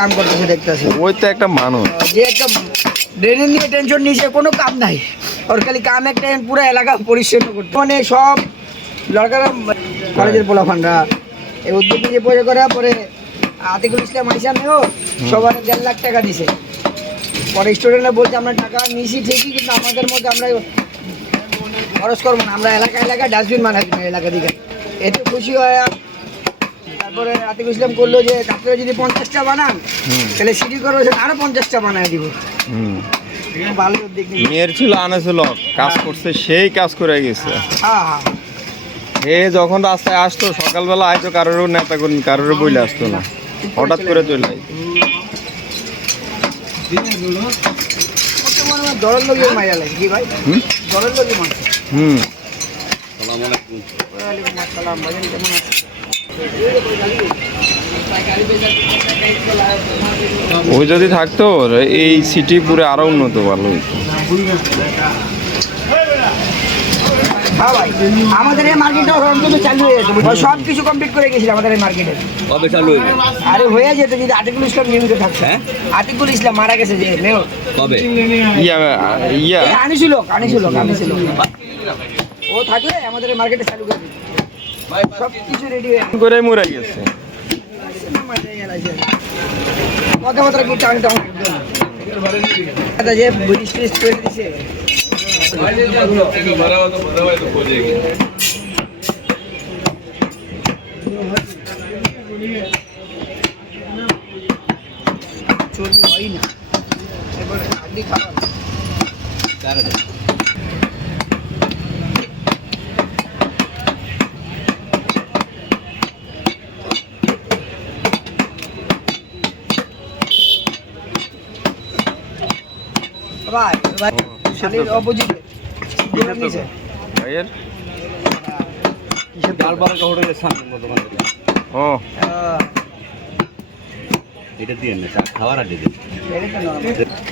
কাম করতেছে দেখতেছি ওই তো একটা মানুষ যে একটা ড্রেনের নিয়ে টেনশন নিছে, কোনো কাম নাই ওর, খালি কাম একটা পুরো এলাকা পরিচ্ছন্ন করতে। মানে সব লড়কারা কলেজের পোলাফানরা এই উদ্যোগ নিয়ে পরে করার পরে আতিকুল ইসলাম আইসামেও সবার 1.5 লাখ টাকা দিছে। পরে স্টুডেন্টরা বলছে আমরা টাকা নিয়েছি ঠিকই, কিন্তু আমাদের মধ্যে আমরা খরচ করবো না, আমরা এলাকায় ডাস্টবিন বানাই দিই এলাকা দিকে। এতে খুশি হয়। তারপরে আতিকুল ইসলাম করলো যে আপনারা যদি 50টা বানান তাহলে সিটি কর্পোরেশন আরো 50টা বানায় দিব। ভালো উদ্যোগ নিয়েছে। মেয়ের ছিল আনেছিল কাজ করছে, সেই কাজ করে গেছে। হ্যাঁ হ্যাঁ, এ যখন রাস্তায় আসতো সকালবেলা আইতো, কারোর নেতা কর্মী কারোর বইলে আসতো না, হঠাৎ করে চলে আইতো। দলের লোকের মাইয়া লাগে কি ভাই? দলের লোকের মানুষ। ওয়ালাইকুম আসসালাম, ভাইজান কেমন আছেন? ওই যদি থাকতো এই সিটি পুরে আরো উন্নত ভালো হইতো। হ্যাঁ ভাই, আমাদের এই মার্কেটটা অন্তত চালু হয়ে যেত, সব কিছু কমপ্লিট করে গেছিল আমাদের এই মার্কেটে। কবে চালু হইবে? আরে হয়ে যেত যদি আতিকুল ইসলাম নিয়মিত থাকতো। হ্যাঁ? আতিকুল ইসলাম মারা গেছে যে মেয়র, কবে? ইয়া আনিছিল। ও থাকলে আমাদের এই মার্কেটে চালু করে দিত, সব কিছু রেডি হয়ে করে মরে গেছে। কথাবার্তা কি টান টান যে ব্রিজ ট্রিজ করে দিছে। চর্বি হয় না, এবারে হাড্ডি খাবার ভাই ভাই শালির অপোজিটে নিচে ভাইয়ের কিসের ডাল বারাকা হোটেলের সামনে দোকান থেকে। ও এটা দিয়ে না, চা খাওয়ার আগে দিন। এটা তো নরমাল।